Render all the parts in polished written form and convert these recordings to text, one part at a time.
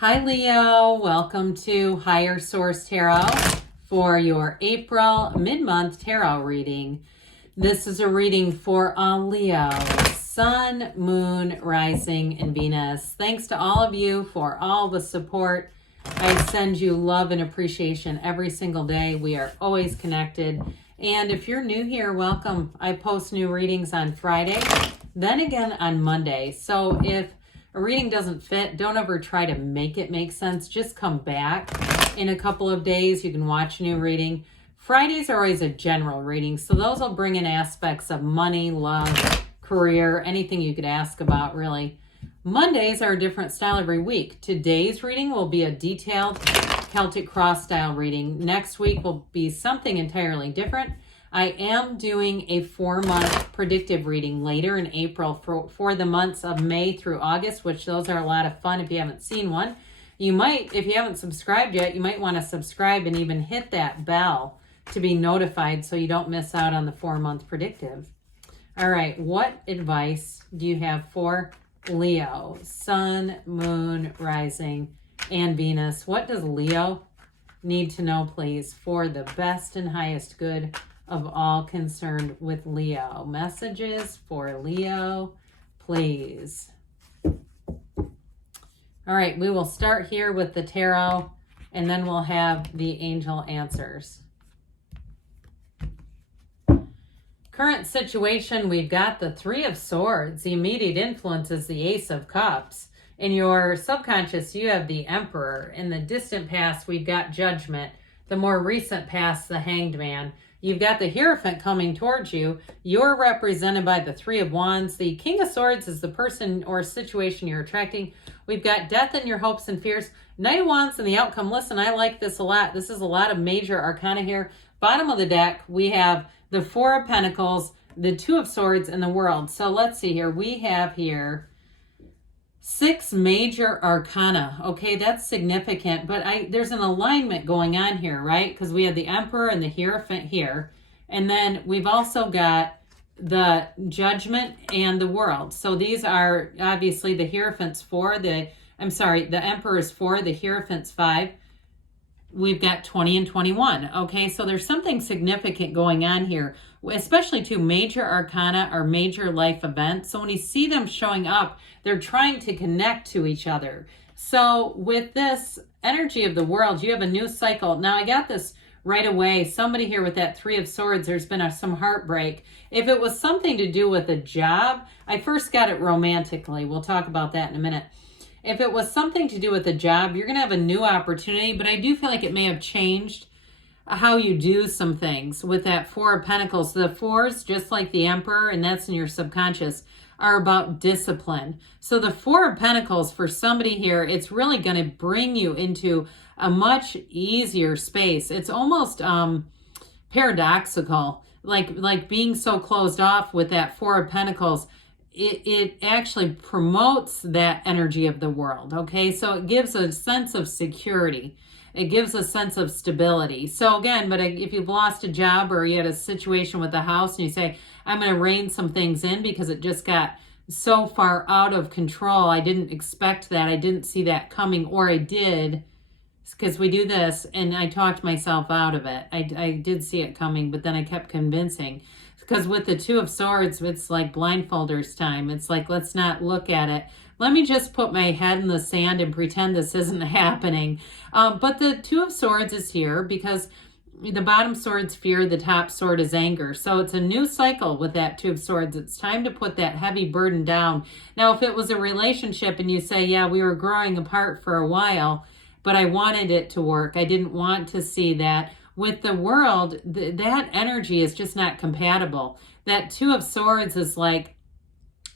Hi Leo, welcome to Higher Source Tarot for your April mid-month tarot reading. This is a reading for all Leo, Sun, Moon, Rising, and Venus. Thanks to all of you for all the support. I send you love and appreciation every single day. We are always connected. And if you're new here, welcome. I post new readings on Friday, then again on Monday. So if a reading doesn't fit, don't ever try to make it make sense. Just come back in a couple of days. You can watch a new reading. Fridays are always a general reading, so those will bring in aspects of money, love, career, anything you could ask about, really. Mondays are a different style every week. Today's reading will be a detailed Celtic Cross style reading. Next week will be something entirely different. I am doing a 4-month predictive reading later in April for the months of May through August, which those are a lot of fun if you haven't seen one. You might, if you haven't subscribed yet, you might want to subscribe and even hit that bell to be notified so you don't miss out on the 4-month predictive. All right, what advice do you have for Leo? Sun, Moon, Rising, and Venus. What does Leo need to know, please, for the best and highest good of all concerned with Leo? Messages for Leo, please. All right, we will start here with the tarot, and then we'll have the angel answers. Current situation, we've got the Three of Swords. The immediate influence is the Ace of Cups. In your subconscious, you have the Emperor. In the distant past, we've got Judgment. The more recent past, the Hanged Man. You've got the Hierophant coming towards you. You're represented by the Three of Wands. The King of Swords is the person or situation you're attracting. We've got Death in your hopes and fears. Knight of Wands and the outcome. Listen, I like this a lot. This is a lot of major arcana here. Bottom of the deck, we have the Four of Pentacles, the Two of Swords, and the World. So let's see here. We have here 6 major arcana. Okay, that's significant, but there's an alignment going on here, right? Because we have the Emperor and the Hierophant here. And then we've also got the Judgment and the World. So these are obviously the Hierophant's 4, the Emperor's 4, the Hierophant's 5. We've got 20 and 21. Okay, so there's something significant going on here, especially to major arcana or major life events. So when you see them showing up, they're trying to connect to each other. So with this energy of the World, you have a new cycle. Now I got this right away. Somebody here with that Three of Swords, there's been some heartbreak. If it was something to do with a job, I first got it romantically. We'll talk about that in a minute. If it was something to do with a job, you're going to have a new opportunity, but I do feel like it may have changed how you do some things with that Four of Pentacles. The fours, just like the Emperor, and that's in your subconscious, are about discipline. So the Four of Pentacles, for somebody here, it's really going to bring you into a much easier space. It's almost paradoxical, like being so closed off with that Four of Pentacles. It actually promotes that energy of the World, okay? So it gives a sense of security. It gives a sense of stability. So again, but if you've lost a job or you had a situation with the house and you say, I'm going to rein some things in because it just got so far out of control. I didn't expect that. I didn't see that coming, or I did, because we do this and I talked myself out of it. I did see it coming, but then I kept convincing. Because with the Two of Swords, it's like blindfolders time. It's like, let's not look at it. Let me just put my head in the sand and pretend this isn't happening. But the Two of Swords is here because the bottom sword's fear, the top sword is anger. So it's a new cycle with that Two of Swords. It's time to put that heavy burden down. Now, if it was a relationship and you say, yeah, we were growing apart for a while, but I wanted it to work. I didn't want to see that. With the World, that energy is just not compatible. That Two of Swords is like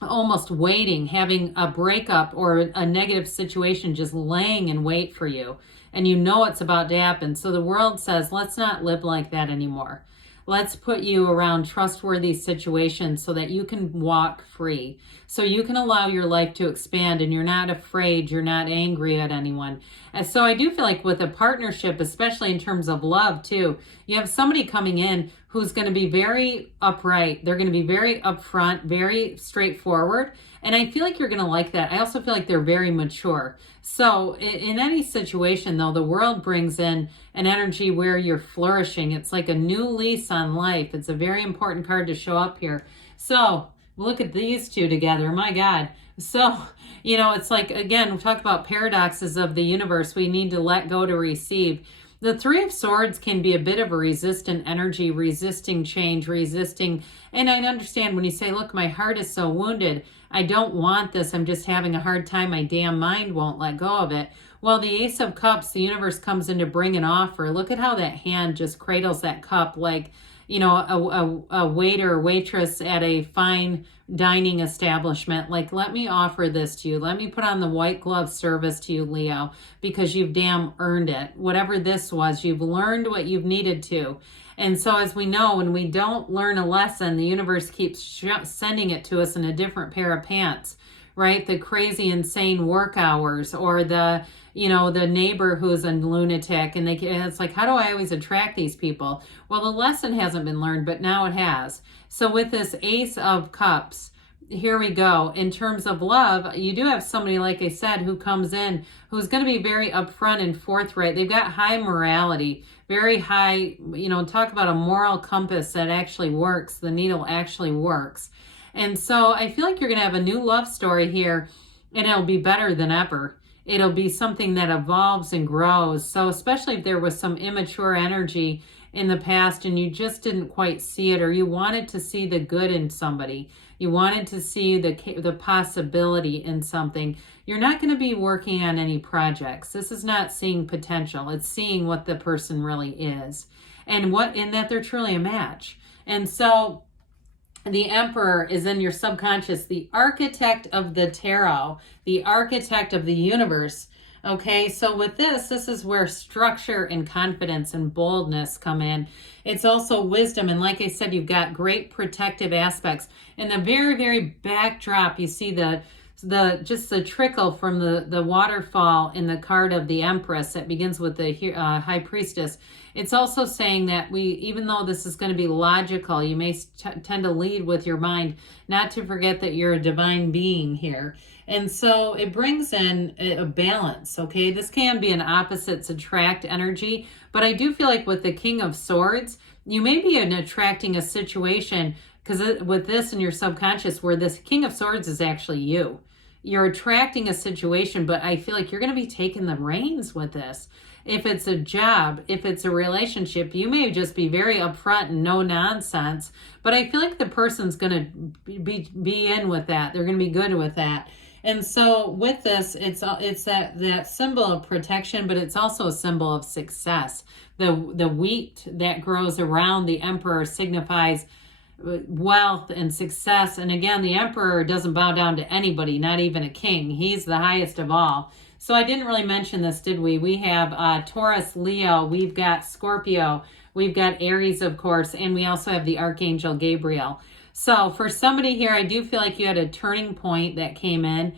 almost waiting, having a breakup or a negative situation just laying in wait for you. And you know it's about to happen. So the World says, let's not live like that anymore. Let's put you around trustworthy situations so that you can walk free. So you can allow your life to expand and you're not afraid, you're not angry at anyone. And so I do feel like with a partnership, especially in terms of love too, you have somebody coming in who's going to be very upright. They're going to be very upfront, very straightforward. And I feel like you're going to like that. I also feel like they're very mature. So in any situation, though, the world brings in an energy where you're flourishing. It's like a new lease on life. It's a very important card to show up here. So look at these two together. My God. So, it's like, again, we talk about paradoxes of the universe. We need to let go to receive. The Three of Swords can be a bit of a resistant energy, resisting change, resisting. And I understand when you say, look, my heart is so wounded. I don't want this. I'm just having a hard time. My damn mind won't let go of it. Well, the Ace of Cups, the universe comes in to bring an offer. Look at how that hand just cradles that cup like, a waiter or waitress at a fine dining establishment. Like, let me offer this to you. Let me put on the white glove service to you, Leo, because you've damn earned it. Whatever this was, you've learned what you've needed to. And so as we know, when we don't learn a lesson, the universe keeps sending it to us in a different pair of pants, right? The crazy, insane work hours, or the neighbor who's a lunatic, and it's like, how do I always attract these people? Well, the lesson hasn't been learned, but now it has. So with this Ace of Cups, here we go. In terms of love, you do have somebody, like I said, who comes in, who's going to be very upfront and forthright. They've got high morality, very high, talk about a moral compass that actually works. The needle actually works. And so I feel like you're going to have a new love story here, and it'll be better than ever. It'll be something that evolves and grows. So especially if there was some immature energy in the past and you just didn't quite see it, or you wanted to see the good in somebody, you wanted to see the possibility in something, you're not going to be working on any projects. This is not seeing potential. It's seeing what the person really is, and that they're truly a match. And so the Emperor is in your subconscious, the architect of the tarot, the architect of the universe. Okay, so with this is where structure and confidence and boldness come in. It's also wisdom. And like I said, you've got great protective aspects. In the very, very backdrop, you see just the trickle from the waterfall in the card of the Empress that begins with the High Priestess. It's also saying that even though this is going to be logical, you may tend to lead with your mind, not to forget that you're a divine being here. And so it brings in a balance, okay? This can be an opposites attract energy, but I do feel like with the King of Swords, you may be attracting a situation, because with this in your subconscious, where this King of Swords is actually you. You're attracting a situation, but I feel like you're going to be taking the reins with this. If it's a job, if it's a relationship, you may just be very upfront and no nonsense, but I feel like the person's going to be in with that. They're going to be good with that. And so with this, it's that symbol of protection, but it's also a symbol of success. The wheat that grows around the Emperor signifies wealth and success. And again, the Emperor doesn't bow down to anybody, not even a king. He's the highest of all. So I didn't really mention this, did we? We have Taurus, Leo, we've got Scorpio, we've got Aries, of course, and we also have the Archangel Gabriel. So for somebody here, I do feel like you had a turning point that came in,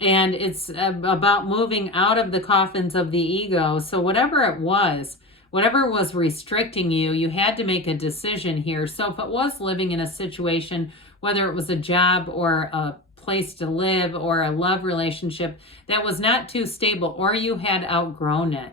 and it's about moving out of the coffins of the ego. So whatever was restricting you, you had to make a decision here. So if it was living in a situation, whether it was a job or a place to live or a love relationship that was not too stable, or you had outgrown it,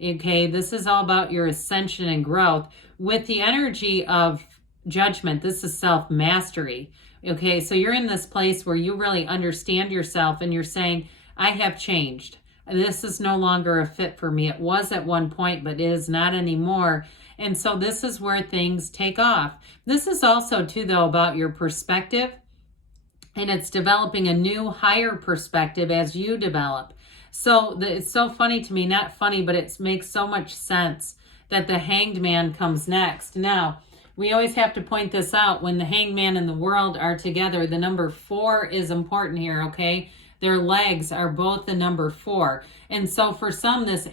okay, this is all about your ascension and growth. With the energy of Judgment, this is self-mastery. Okay, so you're in this place where you really understand yourself and you're saying, I have changed. This is no longer a fit for me. It was at one point, but it is not anymore. And so this is where things take off. This is also too, though, about your perspective, and it's developing a new higher perspective as you develop. So it's so funny to me, not funny, but it makes so much sense that the Hanged Man comes next. Now, we always have to point this out. When the Hanged Man and the World are together, the number 4 is important here, okay? Their legs are both the number 4. And so for some, this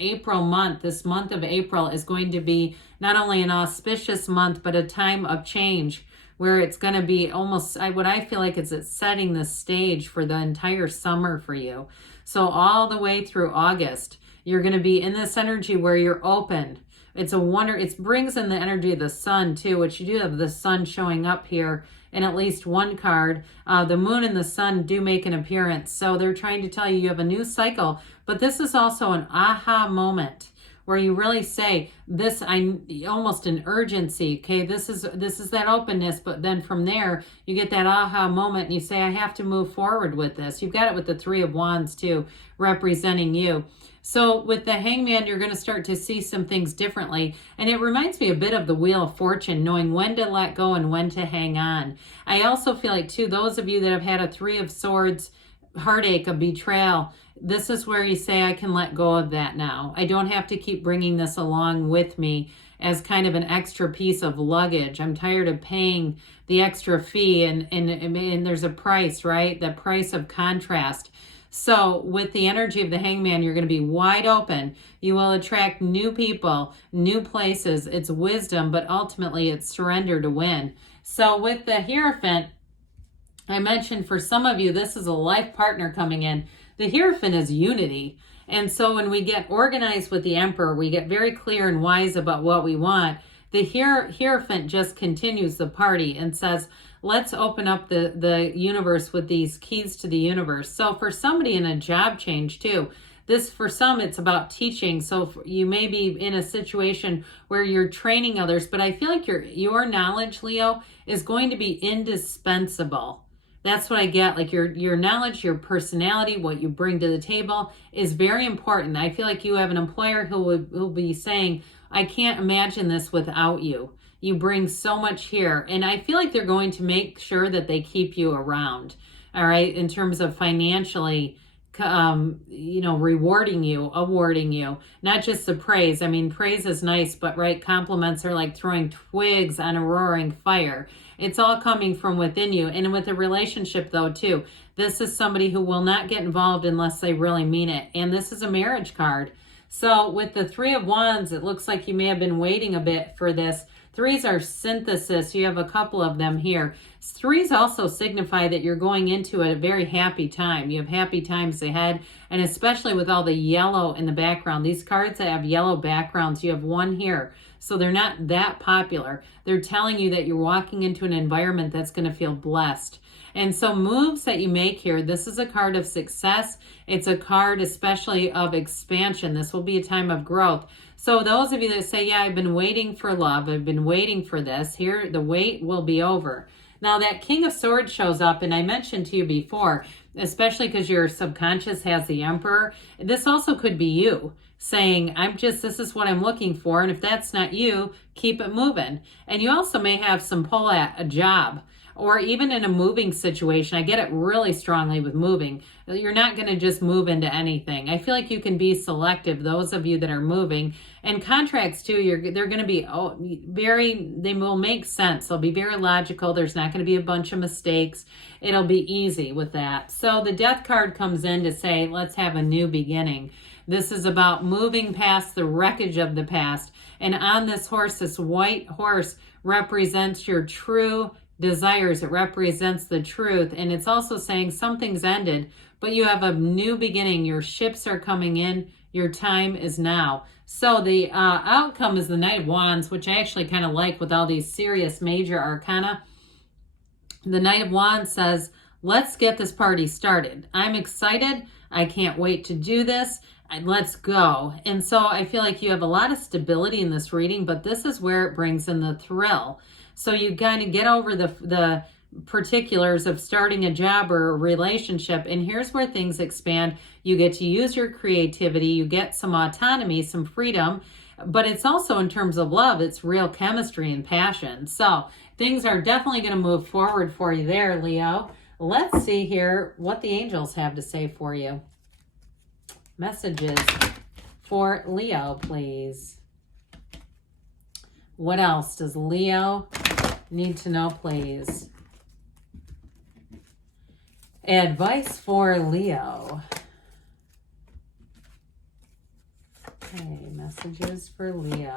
month of April is going to be not only an auspicious month, but a time of change, where it's going to be almost, what I feel like it's setting the stage for the entire summer for you. So all the way through August, you're going to be in this energy where you're open. It's a wonder. It brings in the energy of the sun too, which you do have the sun showing up here in at least one card. The moon and the sun do make an appearance. So they're trying to tell you you have a new cycle, but this is also an aha moment where you really say this, almost an urgency. Okay, this is that openness, but then from there you get that aha moment and you say, I have to move forward with this. You've got it with the Three of Wands too, representing you. So with the Hangman, you're going to start to see some things differently. And it reminds me a bit of the Wheel of Fortune, knowing when to let go and when to hang on. I also feel like too, those of you that have had a Three of Swords heartache, a betrayal, this is where you say, I can let go of that now. I don't have to keep bringing this along with me as kind of an extra piece of luggage. I'm tired of paying the extra fee and there's a price, right? The price of contrast. So with the energy of the Hangman, you're going to be wide open. You will attract new people, new places. It's wisdom, but ultimately it's surrender to win. So with the Hierophant, I mentioned for some of you, this is a life partner coming in. The Hierophant is unity. And so when we get organized with the Emperor, we get very clear and wise about what we want. The Hierophant just continues the party and says, let's open up the universe with these keys to the universe. So for somebody in a job change too, this, for some, it's about teaching. So you may be in a situation where you're training others, but I feel like your knowledge, Leo, is going to be indispensable. That's what I get. Like your knowledge, your personality, what you bring to the table is very important. I feel like you have an employer who will be saying, I can't imagine this without you. You bring so much here. And I feel like they're going to make sure that they keep you around, all right, in terms of financially, rewarding you, awarding you, not just the praise. I mean, praise is nice, but right, compliments are like throwing twigs on a roaring fire. It's all coming from within you. And with a relationship though, too, this is somebody who will not get involved unless they really mean it. And this is a marriage card. So with the Three of Wands, it looks like you may have been waiting a bit for this. Threes are synthesis. You have a couple of them here. Threes also signify that you're going into a very happy time. You have happy times ahead, and especially with all the yellow in the background. These cards that have yellow backgrounds, you have one here. So they're not that popular. They're telling you that you're walking into an environment that's going to feel blessed. And so moves that you make here, this is a card of success. It's a card especially of expansion. This will be a time of growth. So those of you that say, yeah, I've been waiting for love, I've been waiting for this, here the wait will be over. Now that King of Swords shows up, and I mentioned to you before, especially because your subconscious has the Emperor, this also could be you saying, this is what I'm looking for, and if that's not you, keep it moving. And you also may have some pull at a job, or even in a moving situation. I get it really strongly with moving. You're not going to just move into anything. I feel like you can be selective, those of you that are moving. And contracts too, they're going to be they will make sense. They'll be very logical. There's not going to be a bunch of mistakes. It'll be easy with that. So the Death card comes in to say, let's have a new beginning. This is about moving past the wreckage of the past. And on this horse, this white horse represents your true desires. It represents the truth. And it's also saying something's ended, but you have a new beginning. Your ships are coming in. Your time is now. So the outcome is the Knight of Wands, which I actually kind of like with all these serious major arcana. The Knight of Wands says, let's get this party started. I'm excited. I can't wait to do this. Let's go. And so I feel like you have a lot of stability in this reading, but this is where it brings in the thrill. So you kind of get over the particulars of starting a job or a relationship, and here's where things expand. You get to use your creativity, you get some autonomy, some freedom, but it's also in terms of love, it's real chemistry and passion. So things are definitely going to move forward for you there, Leo. Let's see here what the angels have to say for you. Messages for Leo, please. What else does Leo need to know, please? Advice for Leo. Okay, messages for Leo.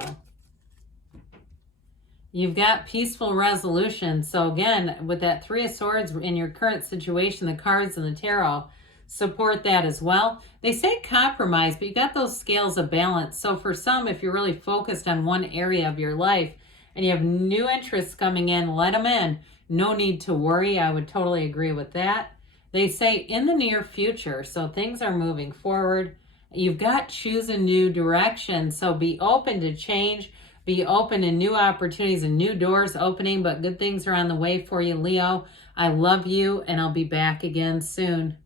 You've got peaceful resolution. So again, with that Three of Swords in your current situation, the cards and the tarot, support that as well. They say compromise, but you got those scales of balance. So for some, if you're really focused on one area of your life and you have new interests coming in, let them in. No need to worry. I would totally agree with that. They say in the near future, so things are moving forward. You've got choose a new direction, so be open to change. Be open to new opportunities and new doors opening, but good things are on the way for you, Leo. I love you, and I'll be back again soon.